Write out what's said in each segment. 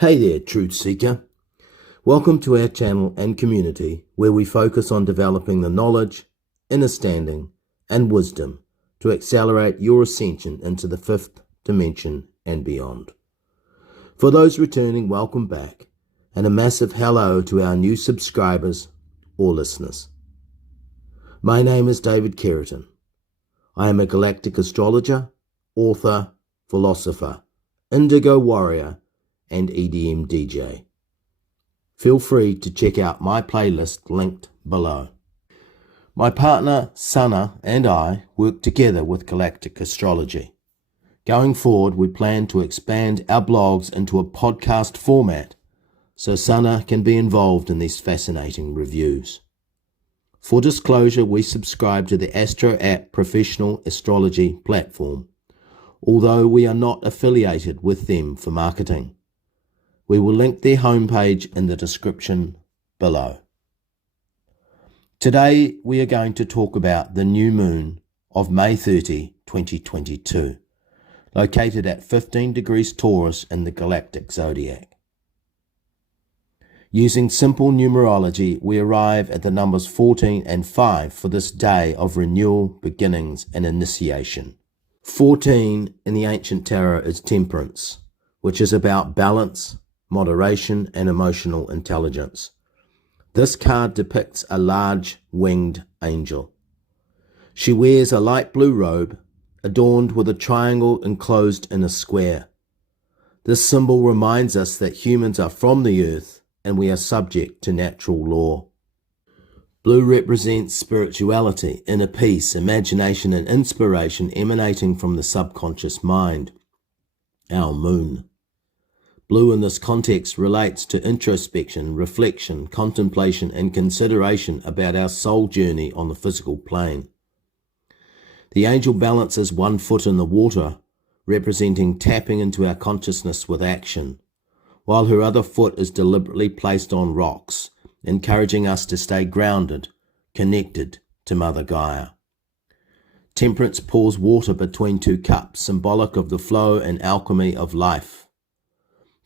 Hey there, Truth Seeker. Welcome to our channel and community where we focus on developing the knowledge, understanding, and wisdom to accelerate your ascension into the fifth dimension and beyond. For those returning, welcome back, and a massive hello to our new subscribers or listeners. My name is David Keratin. I am a galactic astrologer, author, philosopher, indigo warrior, and EDM DJ. Feel free to check out my playlist linked below. My partner Sana and I work together with Galactic Astrology. Going forward, we plan to expand our blogs into a podcast format so Sana can be involved in these fascinating reviews. For disclosure, we subscribe to the Astro App professional astrology platform, although we are not affiliated with them for marketing. We will link their homepage in the description below. Today we are going to talk about the new moon of May 30, 2022, located at 15 degrees Taurus in the galactic zodiac. Using simple numerology, we arrive at the numbers 14 and 5 for this day of renewal, beginnings, and initiation. 14 in the ancient tarot is temperance, which is about balance, moderation, and emotional intelligence. This card depicts a large winged angel. She wears a light blue robe adorned with a triangle enclosed in a square. This symbol reminds us that humans are from the earth and we are subject to natural law. Blue represents spirituality, inner peace, imagination, and inspiration emanating from the subconscious mind, our moon. Blue in this context relates to introspection, reflection, contemplation, and consideration about our soul journey on the physical plane. The angel balances one foot in the water, representing tapping into our consciousness with action, while her other foot is deliberately placed on rocks, encouraging us to stay grounded, connected to Mother Gaia. Temperance pours water between two cups, symbolic of the flow and alchemy of life.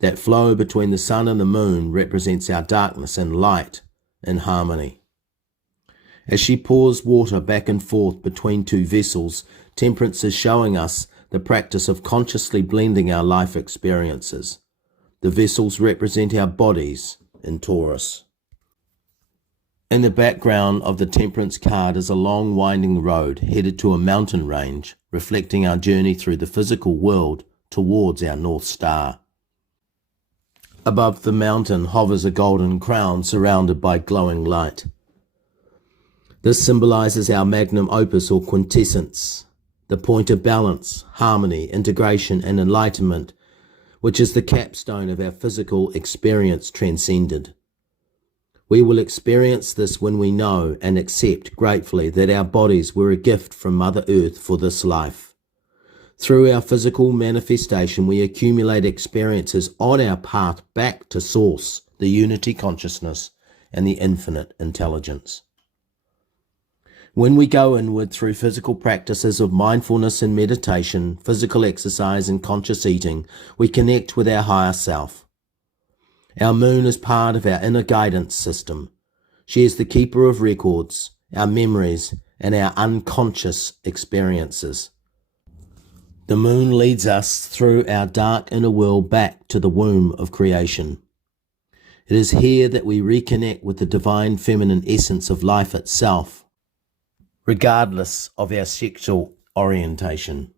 That flow between the sun and the moon represents our darkness and light in harmony. As she pours water back and forth between two vessels, Temperance is showing us the practice of consciously blending our life experiences. The vessels represent our bodies in Taurus. In the background of the Temperance card is a long winding road headed to a mountain range, reflecting our journey through the physical world towards our North Star. Above the mountain hovers a golden crown surrounded by glowing light. This symbolizes our magnum opus or quintessence, the point of balance, harmony, integration, and enlightenment, which is the capstone of our physical experience transcended. We will experience this when we know and accept gratefully that our bodies were a gift from Mother Earth for this life. Through our physical manifestation, we accumulate experiences on our path back to Source, the unity consciousness, and the infinite intelligence. When we go inward through physical practices of mindfulness and meditation, physical exercise and conscious eating, we connect with our higher self. Our moon is part of our inner guidance system. She is the keeper of records, our memories, and our unconscious experiences. The moon leads us through our dark inner world back to the womb of creation. It is here that we reconnect with the divine feminine essence of life itself, regardless of our sexual orientation.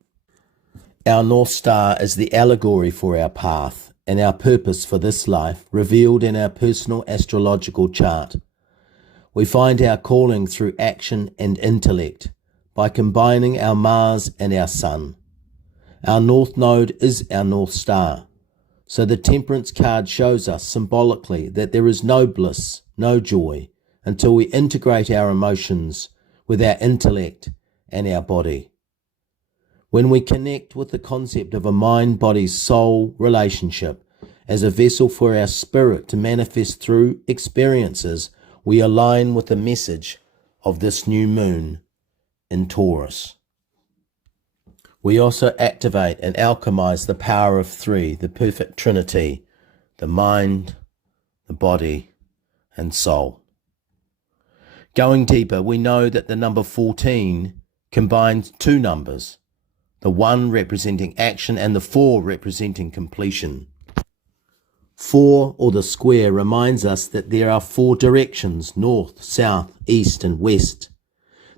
Our North Star is the allegory for our path and our purpose for this life, revealed in our personal astrological chart. We find our calling through action and intellect by combining our Mars and our Sun. Our North Node is our North Star, so the Temperance card shows us symbolically that there is no bliss, no joy, until we integrate our emotions with our intellect and our body. When we connect with the concept of a mind-body-soul relationship as a vessel for our spirit to manifest through experiences, we align with the message of this new moon in Taurus. We also activate and alchemize the power of three, the perfect trinity, the mind, the body, and soul. Going deeper, we know that the number 14 combines two numbers, the 1 representing action and the 4 representing completion. 4, or the square, reminds us that there are 4 directions, north, south, east, and west.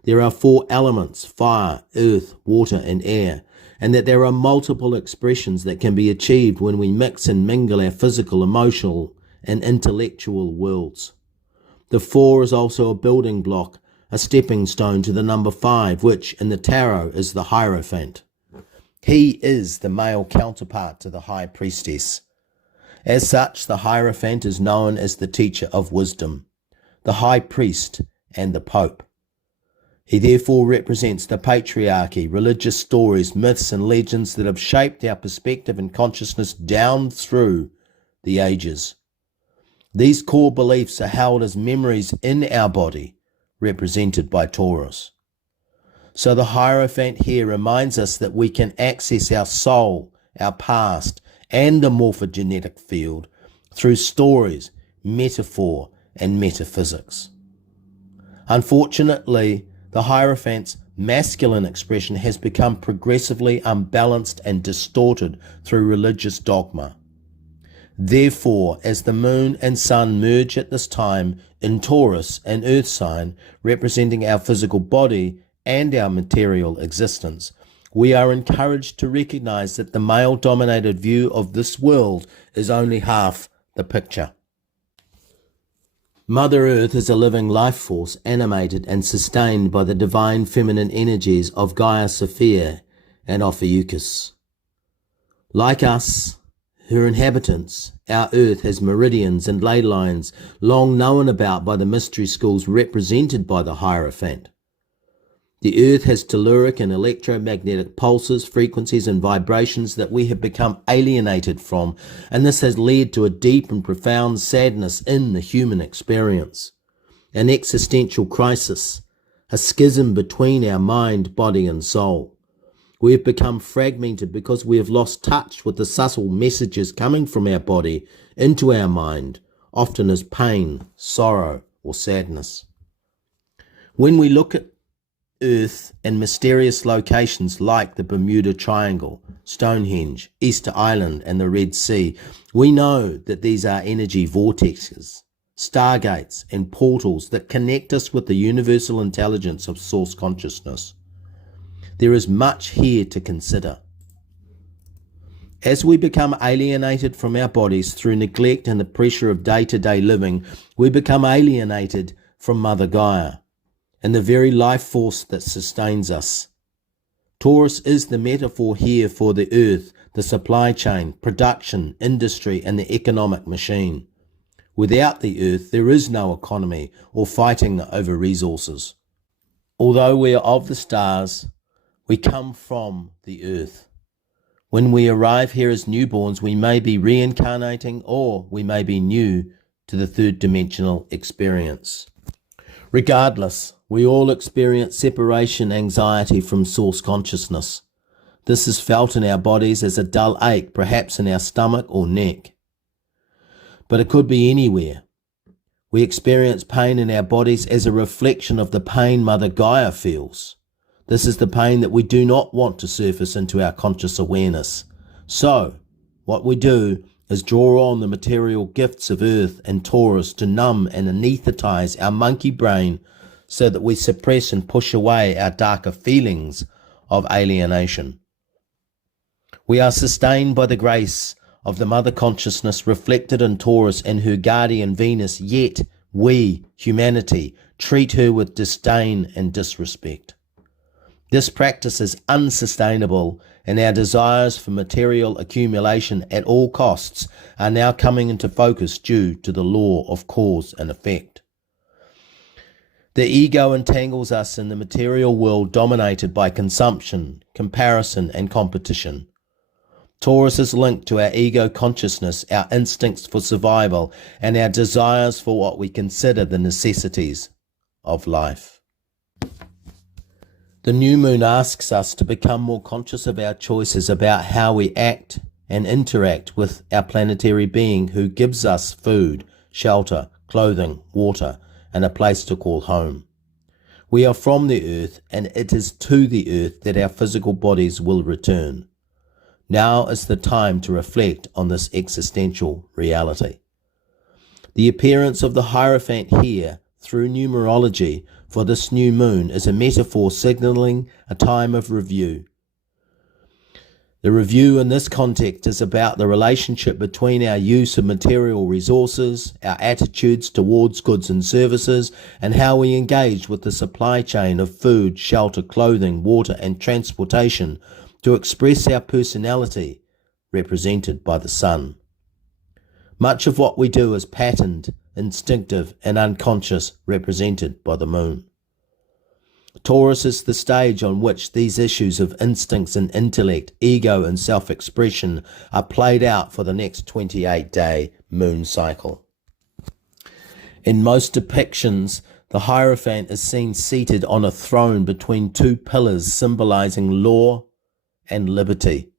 There are 4 elements, fire, earth, water, and air, and that there are multiple expressions that can be achieved when we mix and mingle our physical, emotional, and intellectual worlds. The 4 is also a building block, a stepping stone to the number 5, which in the tarot is the Hierophant. He is the male counterpart to the High Priestess. As such, the Hierophant is known as the teacher of wisdom, the High Priest, and the Pope. He therefore represents the patriarchy, religious stories, myths, and legends that have shaped our perspective and consciousness down through the ages. These core beliefs are held as memories in our body, represented by Taurus. So the Hierophant here reminds us that we can access our soul, our past, and the morphogenetic field through stories, metaphor, and metaphysics. Unfortunately, the Hierophant's masculine expression has become progressively unbalanced and distorted through religious dogma. Therefore, as the moon and sun merge at this time in Taurus, an earth sign representing our physical body and our material existence, we are encouraged to recognize that the male-dominated view of this world is only half the picture. Mother Earth is a living life force animated and sustained by the divine feminine energies of Gaia Sophia and Ophiuchus. Like us, her inhabitants, our Earth has meridians and ley lines long known about by the mystery schools represented by the Hierophant. The Earth has telluric and electromagnetic pulses, frequencies, and vibrations that we have become alienated from, and this has led to a deep and profound sadness in the human experience, an existential crisis, a schism between our mind, body, and soul. We have become fragmented because we have lost touch with the subtle messages coming from our body into our mind, often as pain, sorrow, or sadness. When we look at Earth and mysterious locations like the Bermuda Triangle, Stonehenge, Easter Island, and the Red Sea, we know that these are energy vortexes, stargates, and portals that connect us with the universal intelligence of source consciousness. There is much here to consider. As we become alienated from our bodies through neglect and the pressure of day-to-day living, we become alienated from Mother Gaia and the very life force that sustains us. Taurus is the metaphor here for the earth, the supply chain, production, industry, and the economic machine. Without the earth, there is no economy or fighting over resources. Although we are of the stars, we come from the earth. When we arrive here as newborns, we may be reincarnating or we may be new to the third dimensional experience. Regardless, we all experience separation anxiety from source consciousness. This is felt in our bodies as a dull ache, perhaps in our stomach or neck. But it could be anywhere. We experience pain in our bodies as a reflection of the pain Mother Gaia feels. This is the pain that we do not want to surface into our conscious awareness. So, what we do is draw on the material gifts of Earth and Taurus to numb and anesthetize our monkey brain so that we suppress and push away our darker feelings of alienation. We are sustained by the grace of the Mother Consciousness reflected in Taurus and her guardian Venus, yet we, humanity, treat her with disdain and disrespect. This practice is unsustainable, and our desires for material accumulation at all costs are now coming into focus due to the law of cause and effect. The ego entangles us in the material world dominated by consumption, comparison, and competition. Taurus is linked to our ego consciousness, our instincts for survival, and our desires for what we consider the necessities of life. The new moon asks us to become more conscious of our choices about how we act and interact with our planetary being who gives us food, shelter, clothing, water, and a place to call home. We are from the earth, and it is to the earth that our physical bodies will return. Now is the time to reflect on this existential reality. The appearance of the Hierophant here through numerology for this new moon is a metaphor signaling a time of review. The review in this context is about the relationship between our use of material resources, our attitudes towards goods and services, and how we engage with the supply chain of food, shelter, clothing, water, and transportation to express our personality, represented by the sun. Much of what we do is patterned, instinctive, and unconscious, represented by the moon. Taurus is the stage on which these issues of instincts and intellect, ego and self-expression are played out for the next 28-day moon cycle. In most depictions, the Hierophant is seen seated on a throne between two pillars symbolizing law and liberty.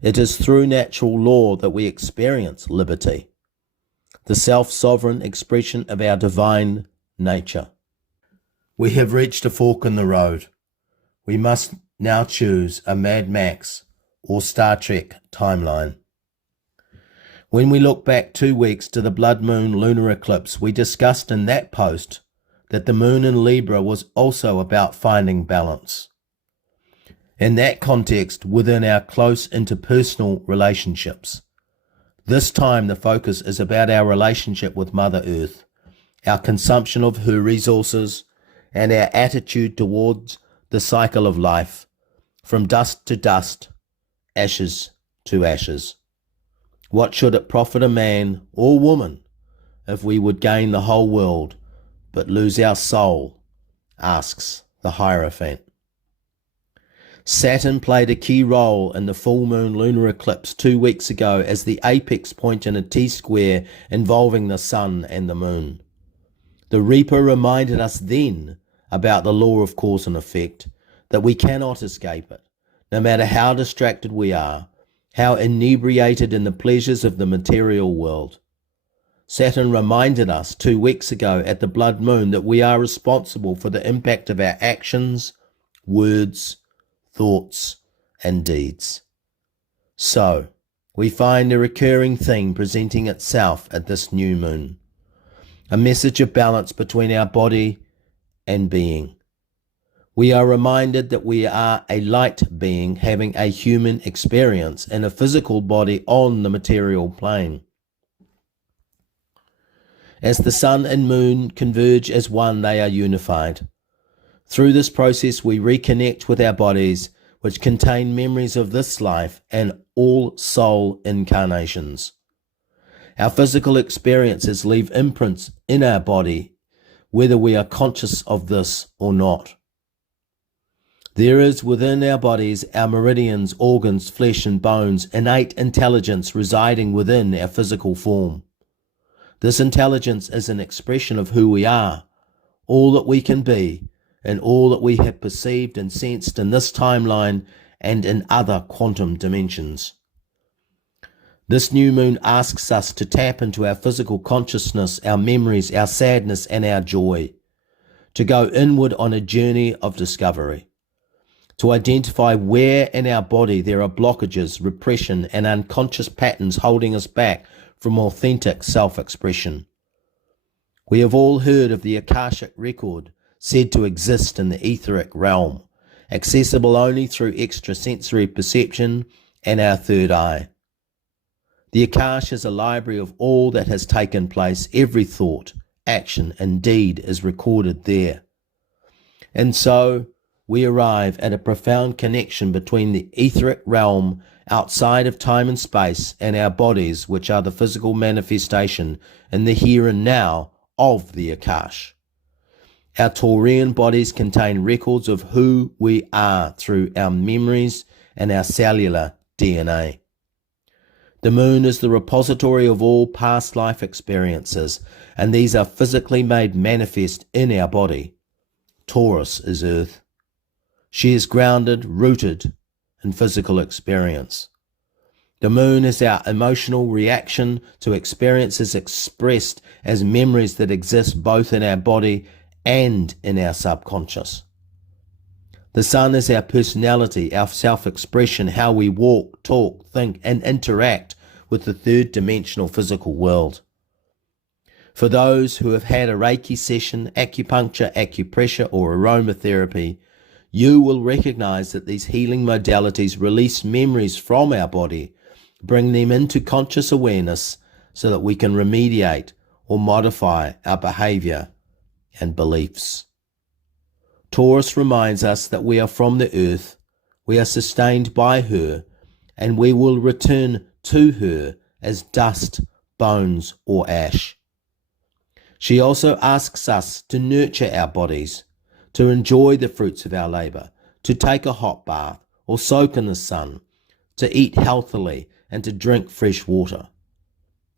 It is through natural law that we experience liberty, the self-sovereign expression of our divine nature. We have reached a fork in the road. We must now choose a Mad Max or Star Trek timeline. When we look back 2 weeks to the blood moon lunar eclipse, we discussed in that post that the moon in Libra was also about finding balance. In that context, within our close interpersonal relationships. This time the focus is about our relationship with Mother Earth, our consumption of her resources, and our attitude towards the cycle of life, from dust to dust, ashes to ashes. What should it profit a man or woman if we would gain the whole world but lose our soul, asks the Hierophant. Saturn played a key role in the full moon lunar eclipse 2 weeks ago as the apex point in a T-square involving the sun and the moon. The Reaper reminded us then about the law of cause and effect, that we cannot escape it, no matter how distracted we are, how inebriated in the pleasures of the material world. Saturn reminded us 2 weeks ago at the blood moon that we are responsible for the impact of our actions, words, thoughts, and deeds. So, we find a recurring theme presenting itself at this new moon. A message of balance between our body and being. We are reminded that we are a light being having a human experience in a physical body on the material plane. As the sun and moon converge as one, they are unified. Through this process, we reconnect with our bodies, which contain memories of this life and all soul incarnations. Our physical experiences leave imprints in our body, whether we are conscious of this or not. There is within our bodies, our meridians, organs, flesh and bones, innate intelligence residing within our physical form. This intelligence is an expression of who we are, all that we can be, and all that we have perceived and sensed in this timeline and in other quantum dimensions. This new moon asks us to tap into our physical consciousness, our memories, our sadness, and our joy, to go inward on a journey of discovery, to identify where in our body there are blockages, repression, and unconscious patterns holding us back from authentic self-expression. We have all heard of the Akashic record, said to exist in the etheric realm, accessible only through extrasensory perception and our third eye. The Akash is a library of all that has taken place. Every thought, action, and deed is recorded there. And so we arrive at a profound connection between the etheric realm outside of time and space and our bodies, which are the physical manifestation in the here and now of the Akash. Our Taurian bodies contain records of who we are through our memories and our cellular DNA. The moon is the repository of all past life experiences, and these are physically made manifest in our body. Taurus is Earth. She is grounded, rooted in physical experience. The moon is our emotional reaction to experiences expressed as memories that exist both in our body and in our subconscious. The sun is our personality, our self-expression, how we walk, talk, think, and interact with the third dimensional physical world. For those who have had a Reiki session, acupuncture, acupressure, or aromatherapy, you will recognize that these healing modalities release memories from our body, bring them into conscious awareness so that we can remediate or modify our behavior and beliefs. Taurus reminds us that we are from the earth, we are sustained by her, and we will return to her as dust, bones, or ash. She also asks us to nurture our bodies, to enjoy the fruits of our labor, to take a hot bath or soak in the sun, to eat healthily and to drink fresh water.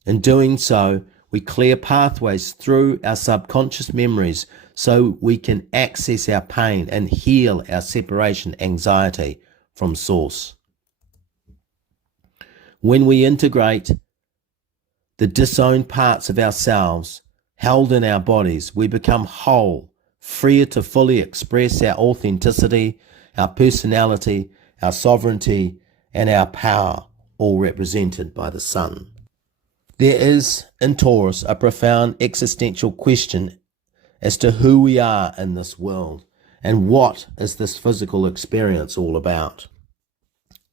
In doing so, we clear pathways through our subconscious memories so we can access our pain and heal our separation anxiety from source. When we integrate the disowned parts of ourselves held in our bodies, we become whole, freer to fully express our authenticity, our personality, our sovereignty, and our power, all represented by the sun. There is, in Taurus, a profound existential question as to who we are in this world and what is this physical experience all about.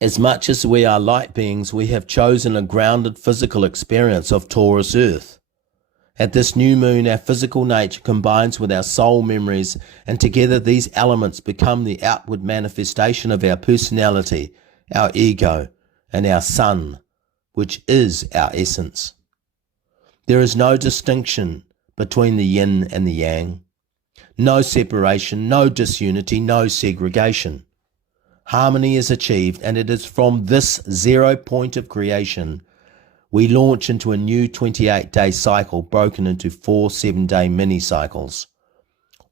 As much as we are light beings, we have chosen a grounded physical experience of Taurus Earth. At this new moon, our physical nature combines with our soul memories, and together these elements become the outward manifestation of our personality, our ego, and our sun, which is our essence. There is no distinction between the yin and the yang, no separation, no disunity, no segregation. Harmony is achieved, and it is from this 0 point of creation we launch into a new 28-day cycle broken into 4 7-day mini-cycles.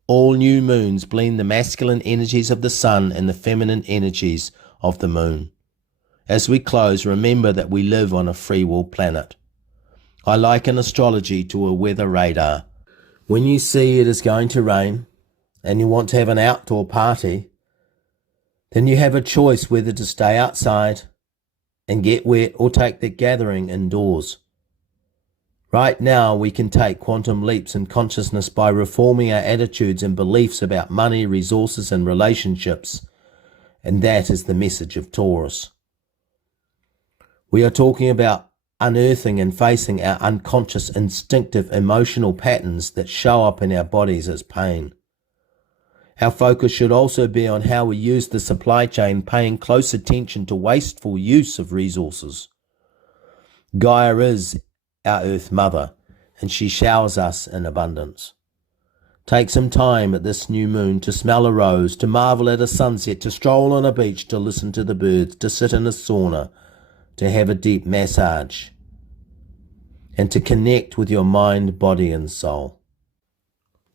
All new moons blend the masculine energies of the sun and the feminine energies of the moon. As we close, remember that we live on a free will planet. I liken astrology to a weather radar. When you see it is going to rain and you want to have an outdoor party, then you have a choice whether to stay outside and get wet or take the gathering indoors. Right now, we can take quantum leaps in consciousness by reforming our attitudes and beliefs about money, resources, and relationships, and that is the message of Taurus. We are talking about unearthing and facing our unconscious, instinctive, emotional patterns that show up in our bodies as pain. Our focus should also be on how we use the supply chain, paying close attention to wasteful use of resources. Gaia is our Earth Mother, and she showers us in abundance. Take some time at this new moon to smell a rose, to marvel at a sunset, to stroll on a beach, to listen to the birds, to sit in a sauna, to have a deep massage, and to connect with your mind, body, and soul.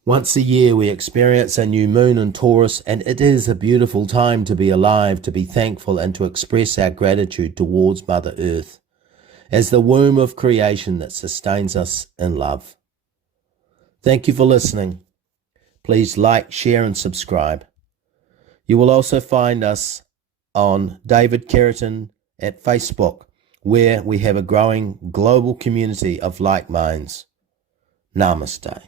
Once a year we experience a new moon in Taurus, and it is a beautiful time to be alive, to be thankful, and to express our gratitude towards Mother Earth as the womb of creation that sustains us in love. Thank you for listening. Please like, share, and subscribe. You will also find us on David Keratin at Facebook, where we have a growing global community of like minds. Namaste.